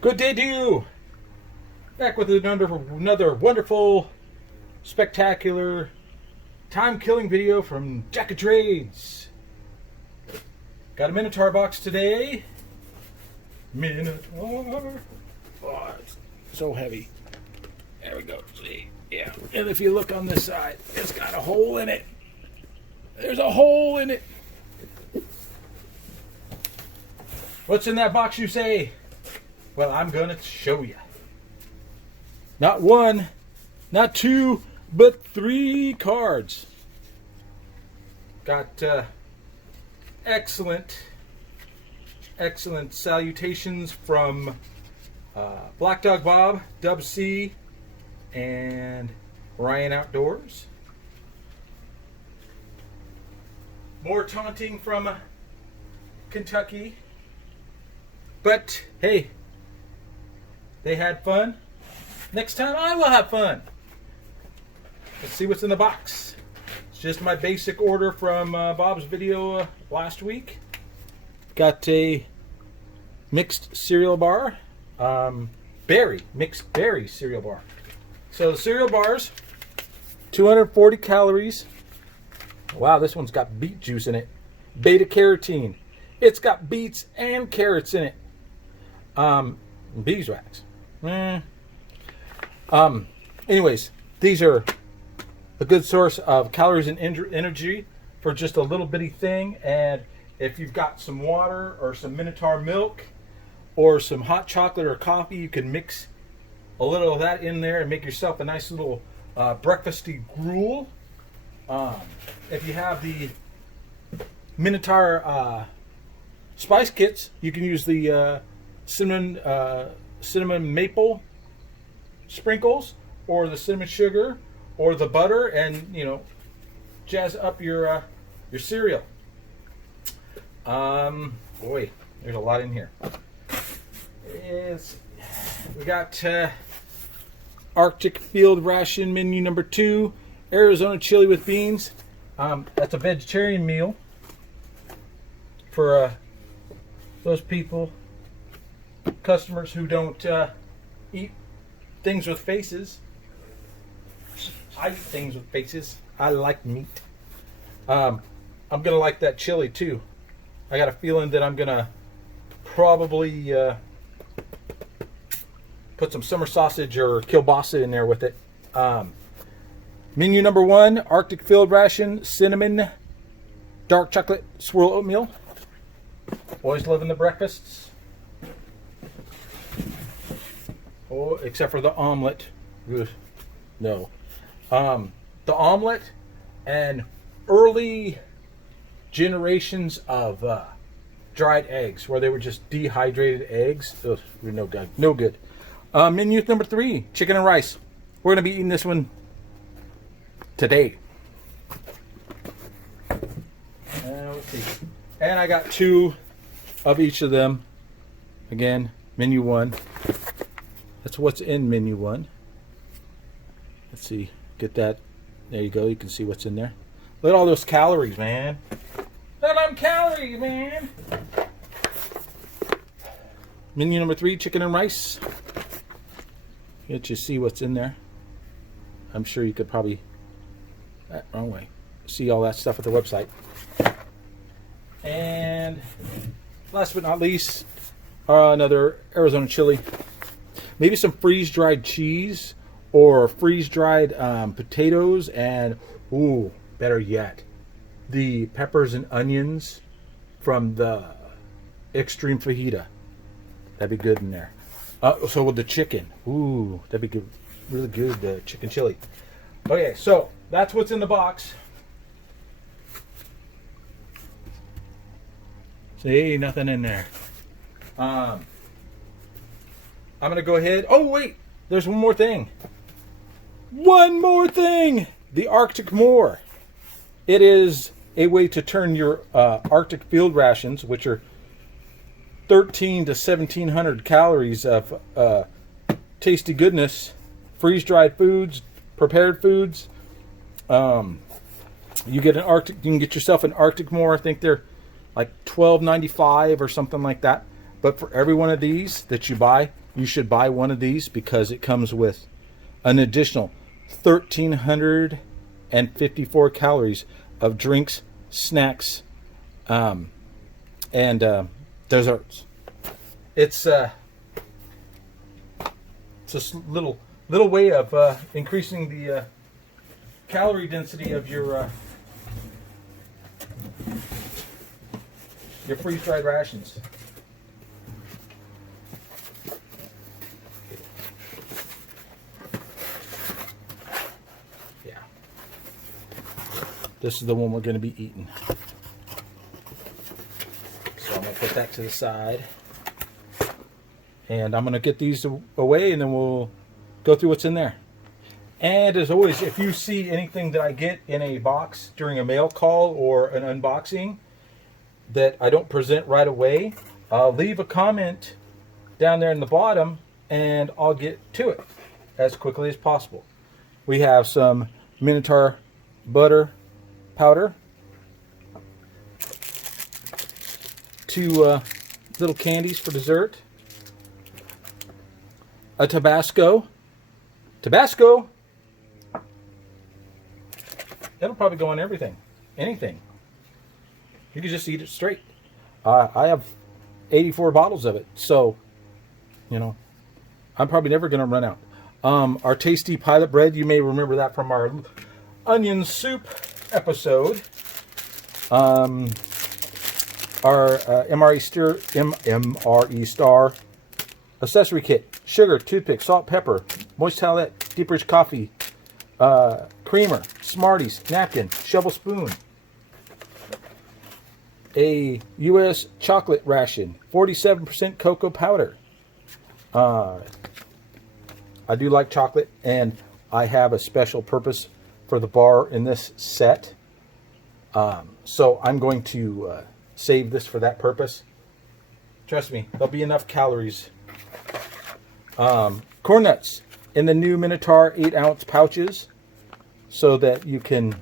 Good day to you. Back with another wonderful, spectacular, time-killing video from Jack of Trades. Got a Minotaur box today. Minotaur. Oh, it's so heavy. There we go. See? Yeah. And if you look on this side, it's got a hole in it. There's a hole in it. What's in that box, you say? Well, I'm going to show you. Not one, not two, but 3 cards. Got excellent salutations from Black Dog Bob, Dub C, and Ryan Outdoors. More taunting from Kentucky. But, hey, they had fun. Next time I will have fun. Let's see what's in the box. It's just my basic order from Bob's video last week. Got a mixed cereal bar. Mixed berry cereal bar. So the cereal bars, 240 calories. Wow, this one's got beet juice in it. Beta carotene. It's got beets and carrots in it. Beeswax. Anyways, these are a good source of calories and energy for just a little bitty thing. And if you've got some water or some Minotaur milk or some hot chocolate or coffee, you can mix a little of that in there and make yourself a nice little breakfasty gruel. If you have the Minotaur spice kits, you can use the cinnamon maple sprinkles or the cinnamon sugar or the butter, and jazz up your cereal. Boy, there's a lot in here. We got Arctic Field Ration menu number 2, Arizona chili with beans. That's a vegetarian meal for those customers who don't eat things with faces. I eat things with faces. I like meat. I'm gonna like that chili too. I got a feeling that I'm gonna probably put some summer sausage or kielbasa in there with it. Menu number 1, Arctic Field Ration, cinnamon, dark chocolate swirl oatmeal. Always loving the breakfasts. Oh, except for the omelet. Ugh, no. The omelet and early generations of dried eggs, where they were just dehydrated eggs. Ugh, no good. No good. Menu number 3, chicken and rice. We're going to be eating this one today. Let's see. And I got 2 of each of them. Again, menu 1. That's what's in menu 1. Let's see. Get that. There you go. You can see what's in there. Look at all those calories, man. Look at them calories, man. Menu number 3, chicken and rice. Let you see what's in there. I'm sure you could probably, wrong way, see all that stuff at the website. And last but not least, another Arizona chili. Maybe some freeze-dried cheese or freeze-dried potatoes, and ooh, better yet, the peppers and onions from the extreme fajita. That'd be good in there. So with the chicken, ooh, that'd be good, really good chicken chili. Okay, so that's what's in the box. See, nothing in there. I'm gonna go ahead. Oh wait, there's one more thing. One more thing. The Arctic More. It is a way to turn your Arctic field rations, which are 1,300 to 1,700 calories of tasty goodness, freeze-dried foods, prepared foods. You can get yourself an Arctic More. I think they're like $12.95 or something like that. But for every one of these that you buy, you should buy one of these because it comes with an additional 1,354 calories of drinks, snacks, and desserts. It's a little way of increasing the calorie density of your freeze-dried rations. Yeah. This is the one we're going to be eating. So I'm going to put that to the side. And I'm going to get these away, and then we'll go through what's in there. And as always, if you see anything that I get in a box during a mail call or an unboxing that I don't present right away, leave a comment down there in the bottom and I'll get to it as quickly as possible. We have some Minotaur butter powder, 2 little candies for dessert, a Tabasco. It'll probably go on everything, anything. You can just eat it straight. I have 84 bottles of it, so, you know, I'm probably never going to run out. Our tasty pilot bread, you may remember that from our onion soup episode. Our MRE Star accessory kit, sugar, toothpick, salt, pepper, moist towelette, deep rich coffee, creamer, Smarties, napkin, shovel spoon. A U.S. chocolate ration, 47% cocoa powder. I do like chocolate, and I have a special purpose for the bar in this set. So I'm going to save this for that purpose. Trust me, there'll be enough calories. Corn nuts in the new Minotaur 8-ounce pouches so that you can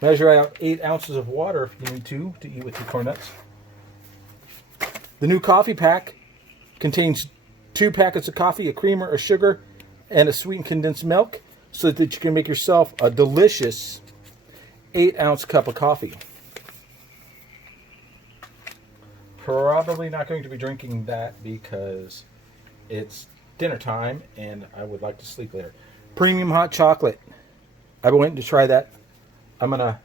measure out 8 ounces of water if you need to eat with your corn nuts. The new coffee pack contains 2 packets of coffee, a creamer, a sugar, and a sweetened condensed milk so that you can make yourself a delicious 8-ounce cup of coffee. Probably not going to be drinking that because it's dinner time and I would like to sleep later. Premium hot chocolate. I've been waiting to try that. I'm gonna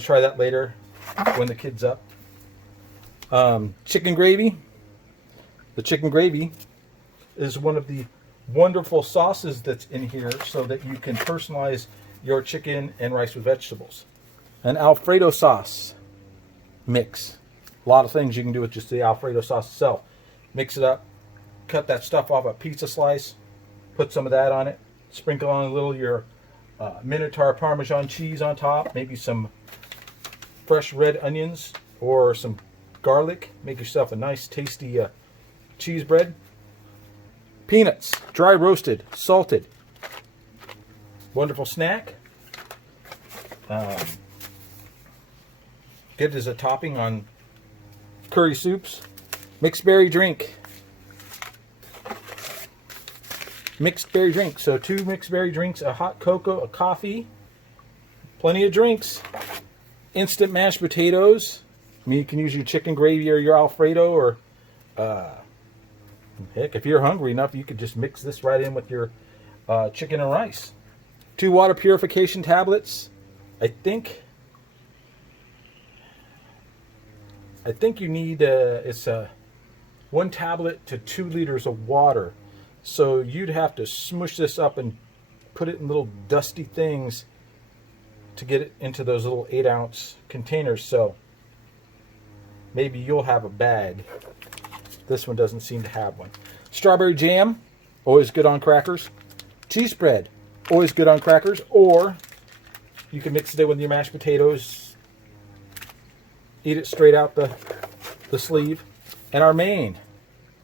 try that later when the kid's up. Chicken gravy. The chicken gravy is one of the wonderful sauces that's in here so that you can personalize your chicken and rice with vegetables. An Alfredo sauce mix. A lot of things you can do with just the Alfredo sauce itself. Mix it up, cut that stuff off a pizza slice, put some of that on it, sprinkle on a little of your Minotaur Parmesan cheese on top, maybe some fresh red onions or some garlic. Make yourself a nice tasty cheese bread. Peanuts, dry roasted, salted. Wonderful snack. Good as a topping on curry soups. Mixed berry drink. Mixed berry drink. So 2 mixed berry drinks, a hot cocoa, a coffee, plenty of drinks. Instant mashed potatoes. I mean, you can use your chicken gravy or your Alfredo, or heck, if you're hungry enough, you could just mix this right in with your chicken and rice. 2 water purification tablets. I think you need it's 1 tablet to 2 liters of water. So you'd have to smush this up and put it in little dusty things to get it into those little 8-ounce containers. So maybe you'll have a bag. This one doesn't seem to have one. Strawberry jam, always good on crackers. Cheese spread, always good on crackers. Or you can mix it in with your mashed potatoes. Eat it straight out the sleeve. And our main,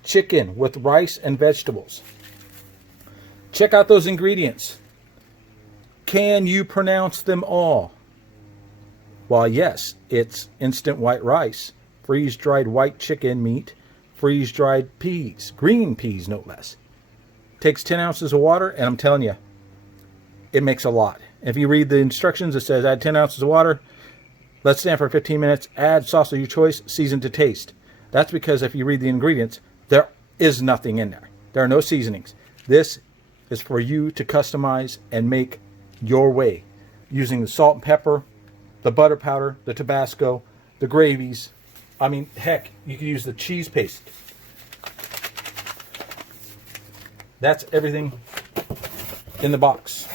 chicken with rice and vegetables. Check out those ingredients. Can you pronounce them all? Well, yes, it's instant white rice, freeze-dried white chicken meat, freeze-dried peas, green peas no less. Takes 10 ounces of water, and I'm telling you, it makes a lot. If you read the instructions, it says add 10 ounces of water, let stand for 15 minutes, add sauce of your choice, season to taste. That's because if you read the ingredients, there is nothing in there. There are no seasonings. This is for you to customize and make your way using the salt and pepper, the butter powder, the Tabasco, the gravies. I mean, heck, you can use the cheese paste. That's everything in the box.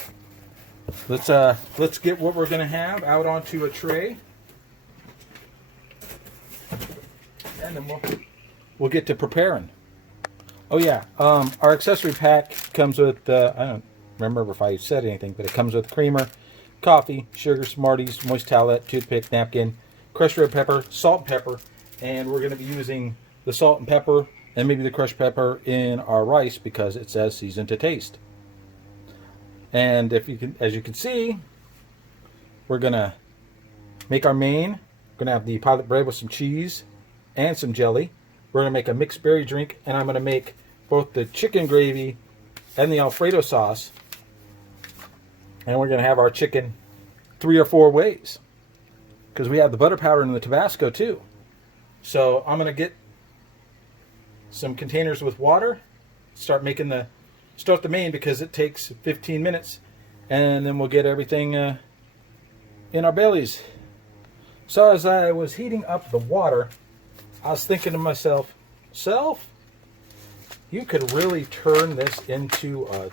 Let's get what we're going to have out onto a tray, and then we'll get to preparing. Oh yeah, our accessory pack comes with I don't remember if I said anything, but it comes with creamer, coffee, sugar, Smarties, moist towelette, toothpick, napkin, crushed red pepper, salt and pepper, and we're going to be using the salt and pepper and maybe the crushed pepper in our rice because it says season to taste. And if you can, as you can see, we're gonna make our main. We're gonna have the pilot bread with some cheese and some jelly. We're gonna make a mixed berry drink, and I'm gonna make both the chicken gravy and the Alfredo sauce. And we're gonna have our chicken 3 or 4 ways because we have the butter powder and the Tabasco too. So I'm gonna get some containers with water, start the main because it takes 15 minutes, and then we'll get everything in our bellies. So as I was heating up the water, I was thinking to myself, you could really turn this into a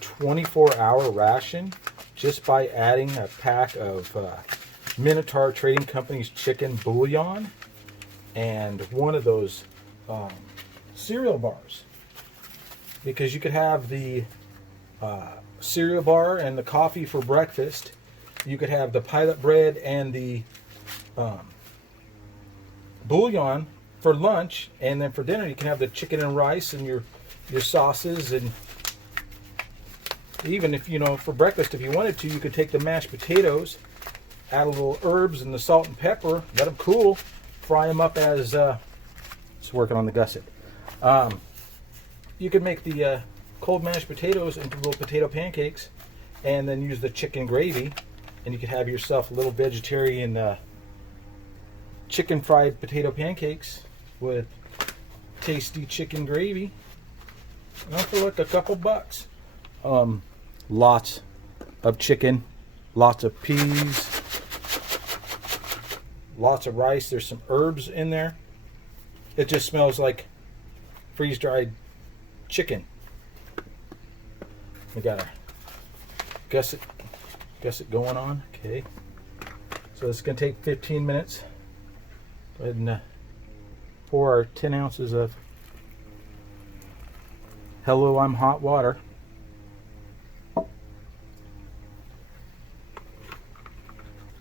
24-hour ration just by adding a pack of Minotaur Trading Company's chicken bouillon and one of those cereal bars. Because you could have the cereal bar and the coffee for breakfast. You could have the pilot bread and the bouillon for lunch, and then for dinner you can have the chicken and rice and your sauces. And even if, for breakfast, if you wanted to, you could take the mashed potatoes, add a little herbs and the salt and pepper, let them cool, fry them up as just working on the gusset. You could make the cold mashed potatoes into little potato pancakes and then use the chicken gravy, and you could have yourself a little vegetarian chicken fried potato pancakes with tasty chicken gravy, for like a couple bucks. Lots of chicken, lots of peas, lots of rice. There's some herbs in there. It just smells like freeze-dried chicken. We got our gusset going on. Okay, so it's going to take 15 minutes. Go ahead and pour our 10 ounces of Hello I'm Hot water.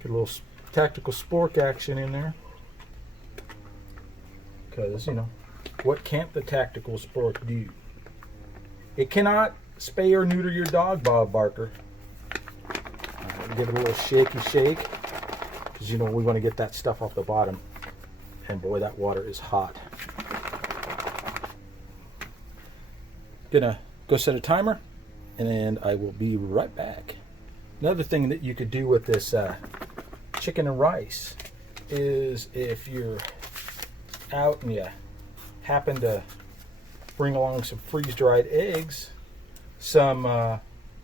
Get a little tactical spork action in there, because what can't the tactical spork do? It cannot spay or neuter your dog, Bob Barker. Give it a little shaky shake, because we want to get that stuff off the bottom. And boy, that water is hot. Gonna go set a timer, and I will be right back. Another thing that you could do with this chicken and rice is, if you're out and you happen to bring along some freeze-dried eggs, some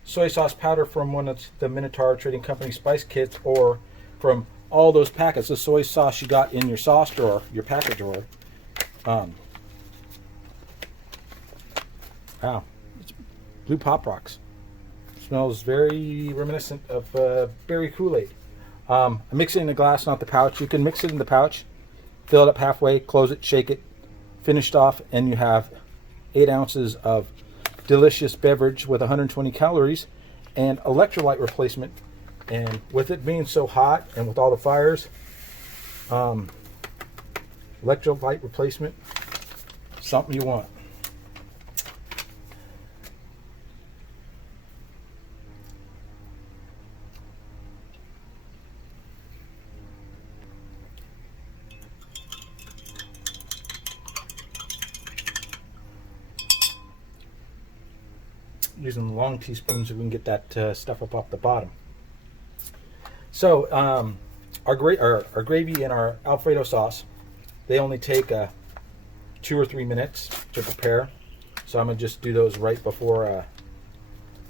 soy sauce powder from one of the Minotaur Trading Company spice kits, or from all those packets of soy sauce you got in your sauce drawer, your packet drawer. Wow, it's blue Pop Rocks. Smells very reminiscent of berry Kool-Aid. I mix it in the glass, not the pouch. You can mix it in the pouch, fill it up halfway, close it, shake it, finished off, and you have 8 ounces of delicious beverage with 120 calories and electrolyte replacement. And with it being so hot and with all the fires, electrolyte replacement, something you want. using the long teaspoons so we can get that stuff up off the bottom. So our gravy and our Alfredo sauce, they only take 2 or 3 minutes to prepare. So I'm going to just do those right before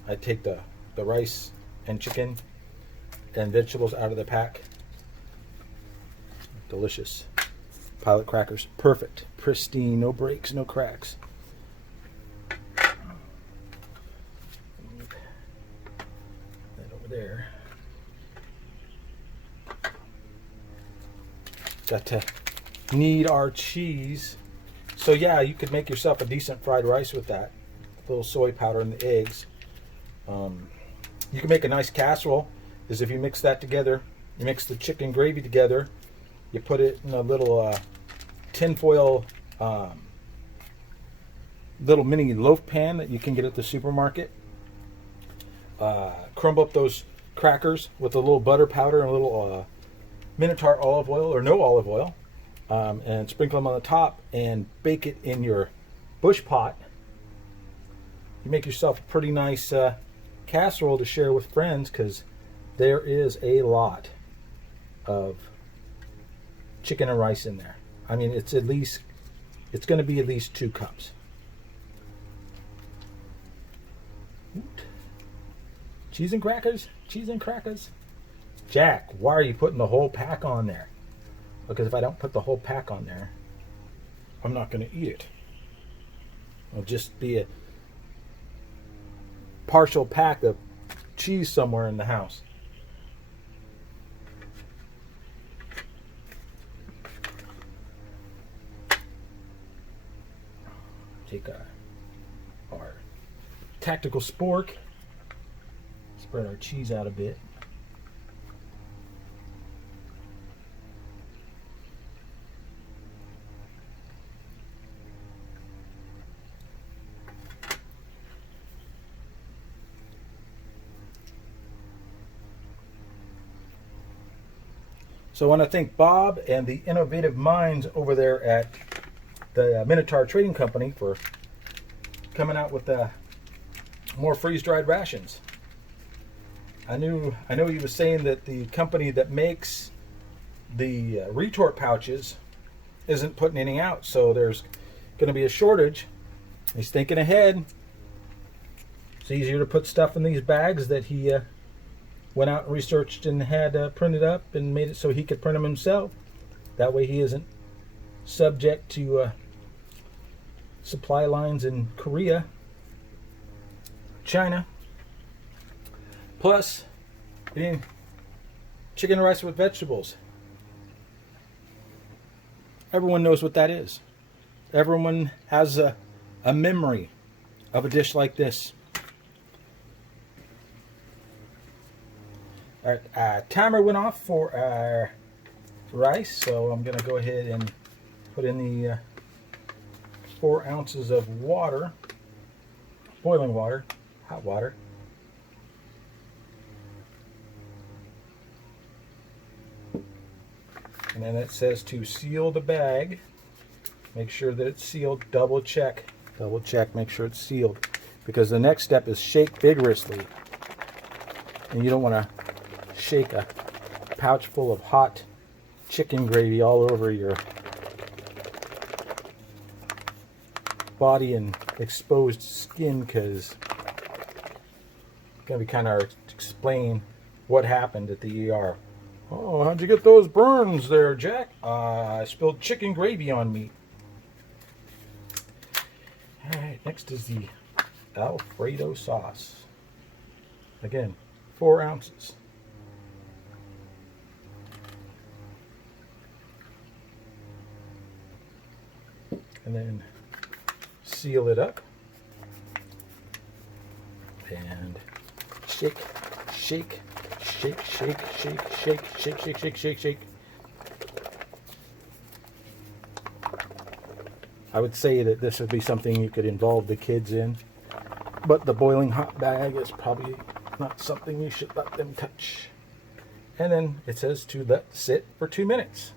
I take the rice and chicken and vegetables out of the pack. Delicious. Pilot crackers. Perfect. Pristine. No breaks, no cracks. That over there. Got to knead our cheese. So yeah, you could make yourself a decent fried rice with that. A little soy powder and the eggs. You can make a nice casserole. Is if you mix that together, you mix the chicken gravy together, you put it in a little tinfoil little mini loaf pan that you can get at the supermarket. Crumble up those crackers with a little butter powder and a little Minotaur olive oil or no olive oil, and sprinkle them on the top and bake it in your bush pot. You make yourself a pretty nice casserole to share with friends, because there is a lot of chicken and rice in there. I mean, it's going to be at least 2 cups. Cheese and crackers, cheese and crackers. Jack, why are you putting the whole pack on there? Because if I don't put the whole pack on there, I'm not going to eat it. It'll just be a partial pack of cheese somewhere in the house. Take our tactical spork, spread our cheese out a bit. So I want to thank Bob and the innovative minds over there at the Minotaur Trading Company for coming out with more freeze-dried rations. I know he was saying that the company that makes the retort pouches isn't putting any out, so there's going to be a shortage. He's thinking ahead. It's easier to put stuff in these bags that he went out and researched and had printed up and made it so he could print them himself. That way he isn't subject to supply lines in Korea, China. Plus, eating chicken and rice with vegetables. Everyone knows what that is. Everyone has a memory of a dish like this. All right, timer went off for our rice, so I'm going to go ahead and put in the 4 ounces of water, boiling water, hot water. And then it says to seal the bag. Make sure that it's sealed. Double check, make sure it's sealed. Because the next step is shake vigorously. And you don't want to shake a pouch full of hot chicken gravy all over your body and exposed skin, because it's going to be kind of hard to explain what happened at the ER. Oh, how'd you get those burns there, Jack? I spilled chicken gravy on me. Alright, next is the Alfredo sauce. Again, 4 ounces. And then seal it up. And shake, shake, shake, shake, shake, shake, shake, shake, shake, shake, shake. I would say that this would be something you could involve the kids in, but the boiling hot bag is probably not something you should let them touch. And then it says to let sit for 2 minutes.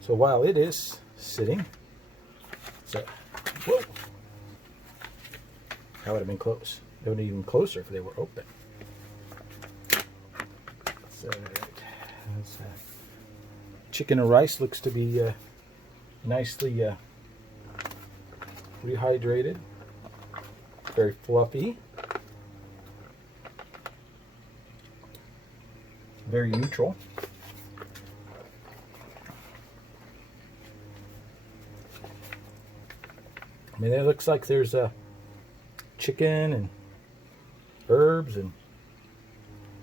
So while it is sitting, so, whoa, that would have been close. They would be even closer if they were open. So, chicken and rice looks to be nicely rehydrated. Very fluffy. Very neutral. I mean, it looks like there's chicken and herbs and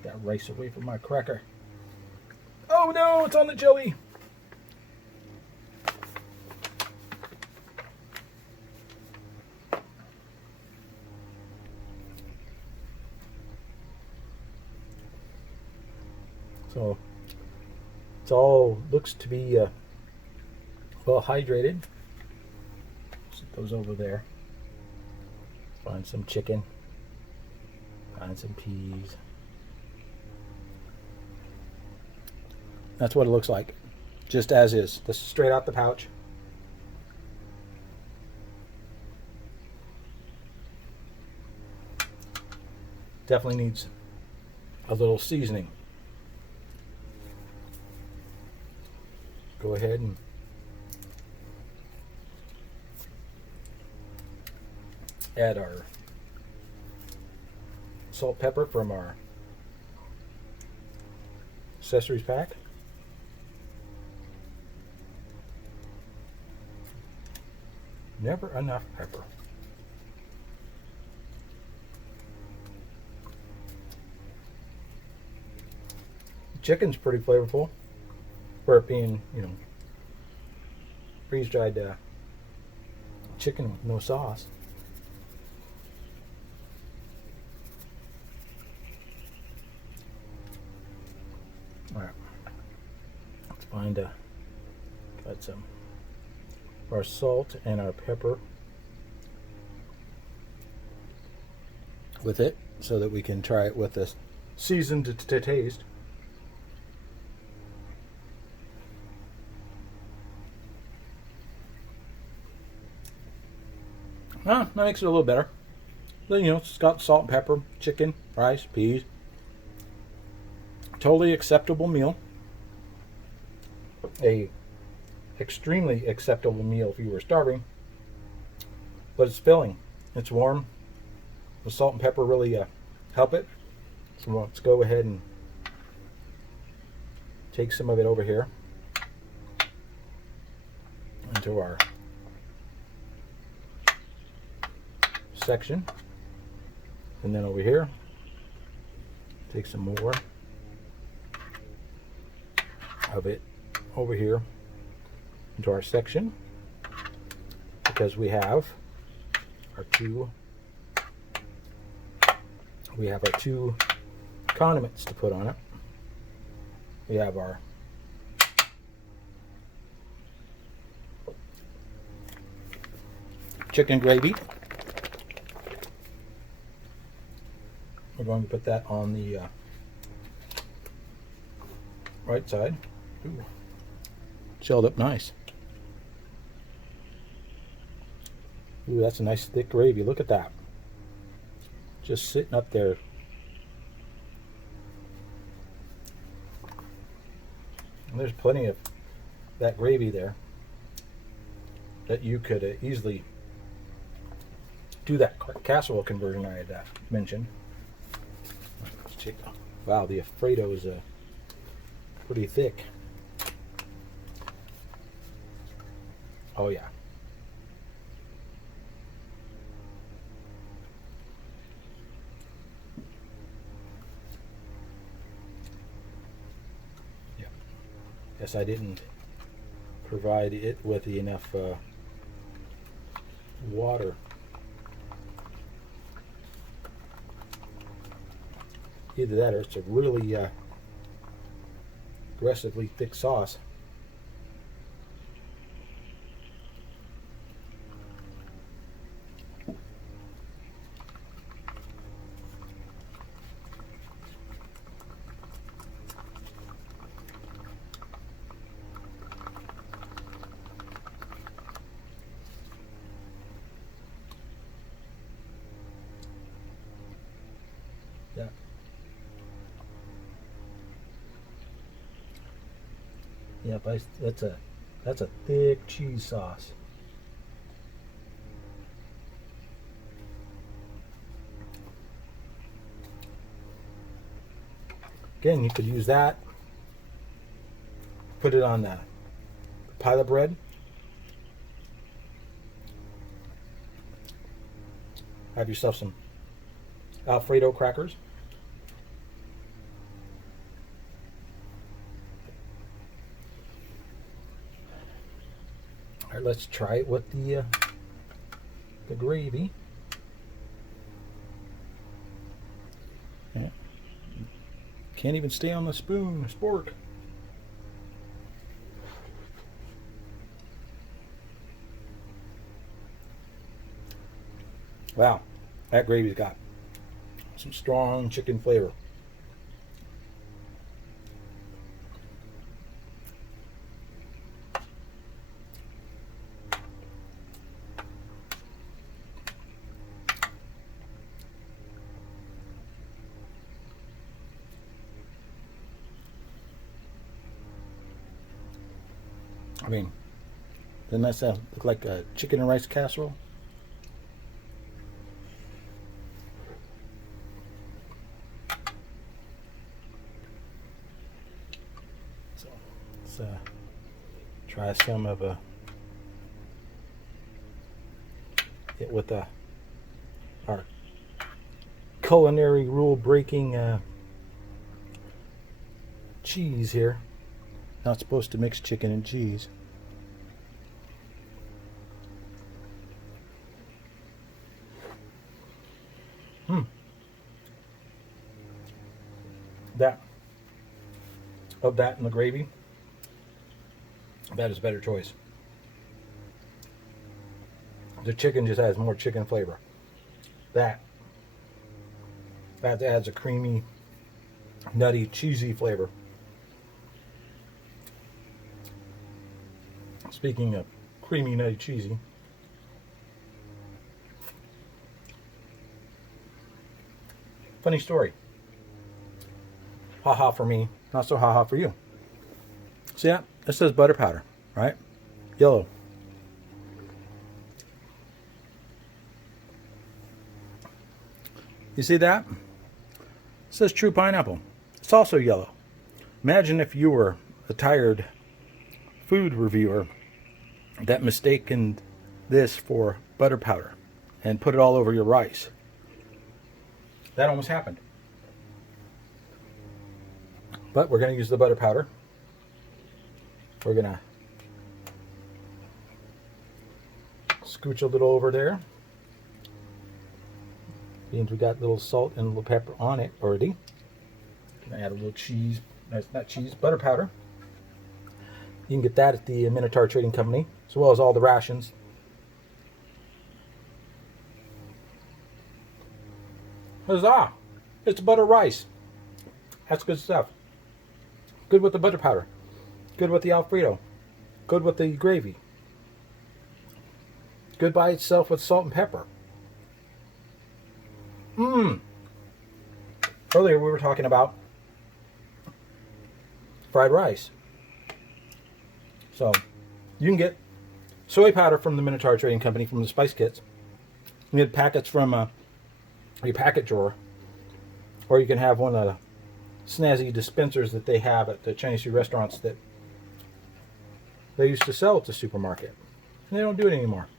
that rice away from my cracker. Oh no, it's on the jelly. So it's all looks to be well hydrated. Set those over there. Find some chicken. Find some peas. That's what it looks like, just as is. This is straight out the pouch. Definitely needs a little seasoning. Go ahead and add our salt, pepper from our accessories pack. Never enough pepper. Chicken's pretty flavorful for it being, you know, freeze-dried chicken with no sauce. All right, let's find got some our salt and our pepper with it so that we can try it with this seasoned to taste. That makes it a little better. Then, you know, it's got salt and pepper, chicken, rice, peas. Totally acceptable meal. A extremely acceptable meal if you were starving. But it's filling. It's warm. The salt and pepper really help it. So let's go ahead and take some of it over here into our section, and then over here take some more of it over here into our section, because we have our two condiments to put on it. We have our chicken gravy. We're going to put that on the right side. Ooh, shelled up nice. Ooh, that's a nice thick gravy. Look at that. Just sitting up there. And there's plenty of that gravy there that you could easily do that casserole conversion I had mentioned. Wow, the Alfredo is pretty thick. Oh yeah. Yeah. Yes, I didn't provide it with enough water. Either that or it's a really aggressively thick sauce. Yep, that's a thick cheese sauce. Again, you could use that. Put it on the pile of bread. Have yourself some Alfredo crackers. All right, let's try it with the gravy. Yeah. Can't even stay on the spoon, spork. Wow, that gravy's got some strong chicken flavor. I mean, doesn't that sound look like a chicken and rice casserole? So let's try some of it with our culinary rule breaking cheese here. Not supposed to mix chicken and cheese. That and the gravy, that is a better choice. The chicken just has more chicken flavor. That adds a creamy, nutty, cheesy flavor. Speaking of creamy, nutty, cheesy, funny story. Haha for me, not so haha for you. See that? It says butter powder, right? Yellow. You see that? It says true pineapple. It's also yellow. Imagine if you were a tired food reviewer that mistaken this for butter powder and put it all over your rice. That almost happened. But we're going to use the butter powder. We're going to scooch a little over there. Means we got a little salt and a little pepper on it already. Gonna add a little cheese. That's not cheese, butter powder. You can get that at the Minotaur Trading Company, as well as all the rations. Huzzah! It's butter rice. That's good stuff. Good with the butter powder. Good with the Alfredo. Good with the gravy. Good by itself with salt and pepper. Earlier we were talking about fried rice. So you can get soy powder from the Minotaur Trading Company from the spice kits. You get packets from your packet drawer, or you can have one of the snazzy dispensers that they have at the Chinese food restaurants that they used to sell at the supermarket. And they don't do it anymore.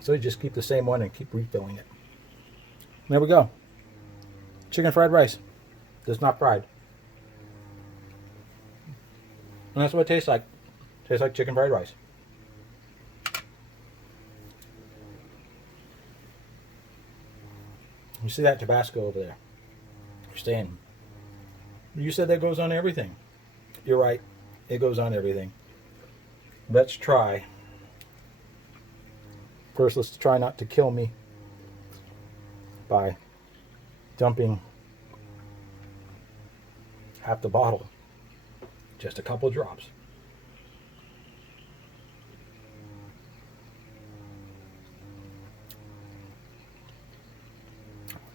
So you just keep the same one and keep refilling it. There we go. Chicken fried rice. That's not fried. And that's what it tastes like. It tastes like chicken fried rice. You see that Tabasco over there? You're saying, you said that goes on everything. You're right. It goes on everything. Let's try. First, let's try not to kill me by dumping half the bottle. Just a couple drops.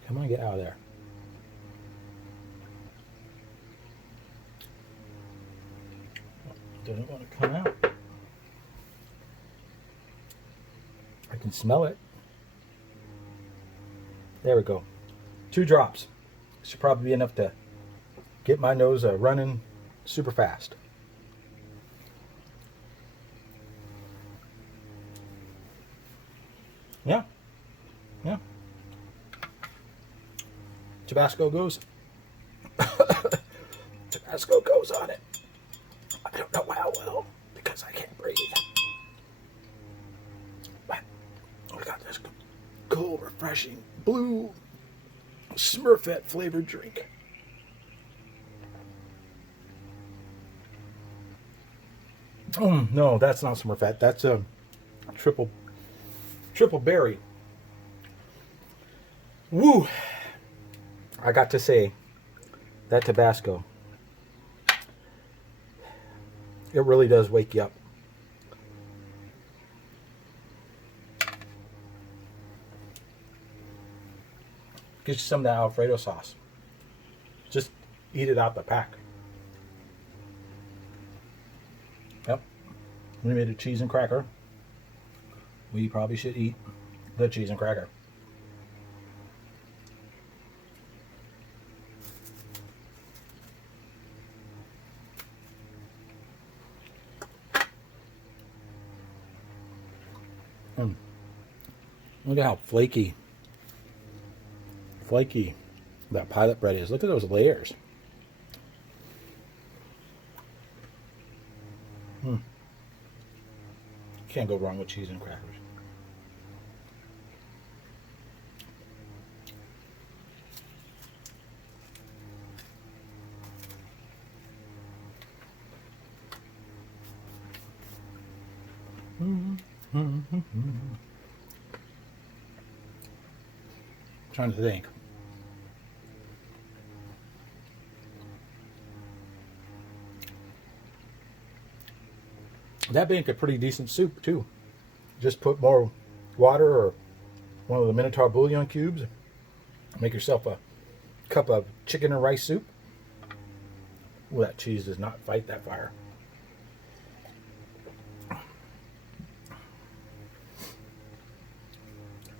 Come on, get out of there. Doesn't want to come out. I can smell it. There we go. 2 drops. Should probably be enough to get my nose running super fast. Yeah. Yeah. Tabasco goes. Tabasco goes on it. I don't know how well because I can't breathe. But we got this cool, refreshing blue Smurfette flavored drink. No, that's not Smurfette. That's a triple berry. Woo! I got to say, that Tabasco, it really does wake you up. Get you some of that Alfredo sauce. Just eat it out the pack. Yep. We made a cheese and cracker. We probably should eat the cheese and cracker. Look at how flaky that pilot bread is. Look at those layers. Can't go wrong with cheese and crackers. Trying to think. That being a pretty decent soup too. Just put more water or one of the Minotaur bouillon cubes. Make yourself a cup of chicken and rice soup. Well, that cheese does not fight that fire.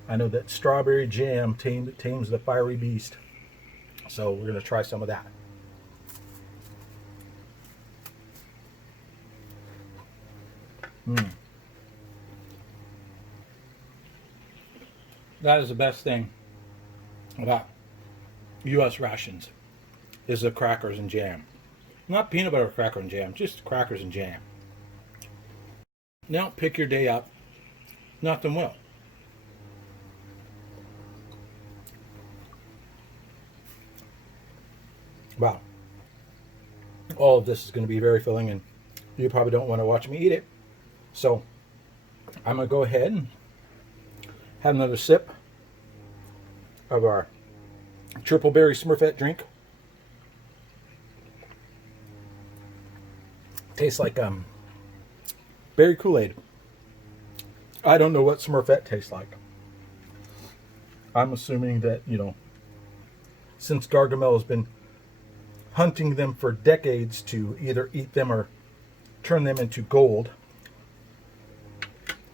I know that strawberry jam tames the fiery beast. So we're going to try some of that. That is the best thing about U.S. rations, is the crackers and jam. Not peanut butter cracker and jam, just crackers and jam. Now pick your day up. Nothing will. Wow. All of this is going to be very filling, and you probably don't want to watch me eat it. So I'm going to go ahead and have another sip of our triple berry Smurfette drink. Tastes like berry Kool-Aid. I don't know what Smurfette tastes like. I'm assuming that, since Gargamel has been hunting them for decades to either eat them or turn them into gold,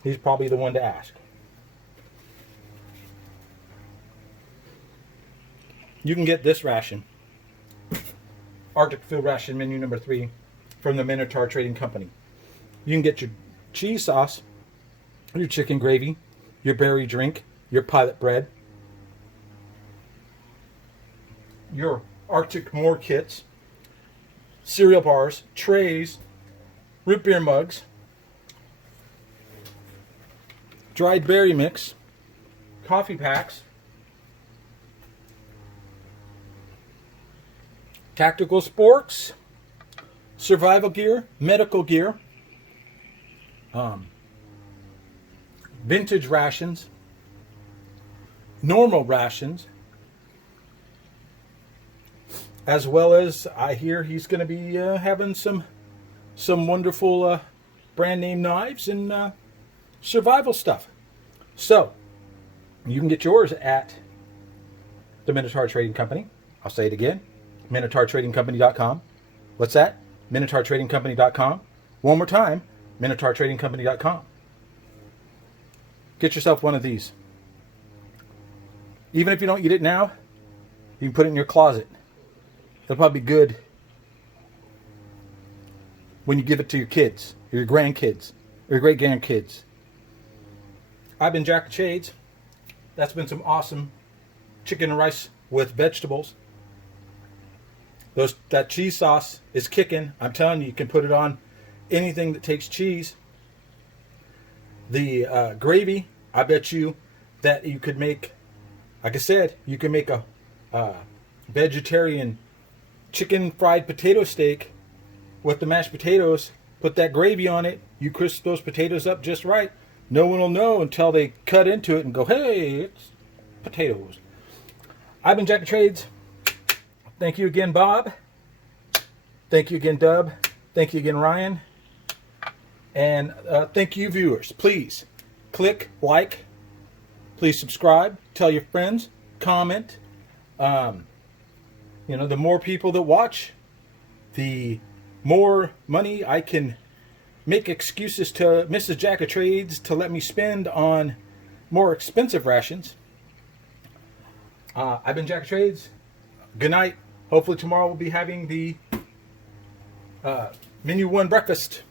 he's probably the one to ask. You can get this ration, Arctic Field Ration Menu number 3, from the Minotaur Trading Company. You can get your cheese sauce, your chicken gravy, your berry drink, your pilot bread, your Arctic More kits, cereal bars, trays, root beer mugs, dried berry mix, coffee packs, tactical sporks, survival gear, medical gear, vintage rations, normal rations, as well as I hear he's going to be having some wonderful brand name knives and survival stuff. So you can get yours at the Minotaur Trading Company. I'll say it again, MinotaurTradingCompany.com. What's that? MinotaurTradingCompany.com. One more time, MinotaurTradingCompany.com. Get yourself one of these. Even if you don't eat it now, you can put it in your closet. It'll probably be good when you give it to your kids, or your grandkids, or your great-grandkids. I've been Jack of Shades. That's been some awesome chicken and rice with vegetables. That cheese sauce is kicking. I'm telling you, you can put it on anything that takes cheese. The gravy, I bet you that you could make, like I said, you can make a vegetarian chicken fried potato steak with the mashed potatoes. Put that gravy on it. You crisp those potatoes up just right. No one will know until they cut into it and go, hey, it's potatoes. I've been Jack of Trades. Thank you again, Bob. Thank you again, Dub. Thank you again, Ryan. And thank you, viewers. Please click like. Please subscribe. Tell your friends. Comment. The more people that watch, the more money I can make excuses to Mrs. Jack of Trades to let me spend on more expensive rations. I've been Jack of Trades. Good night. Hopefully tomorrow we'll be having the Menu 1 breakfast.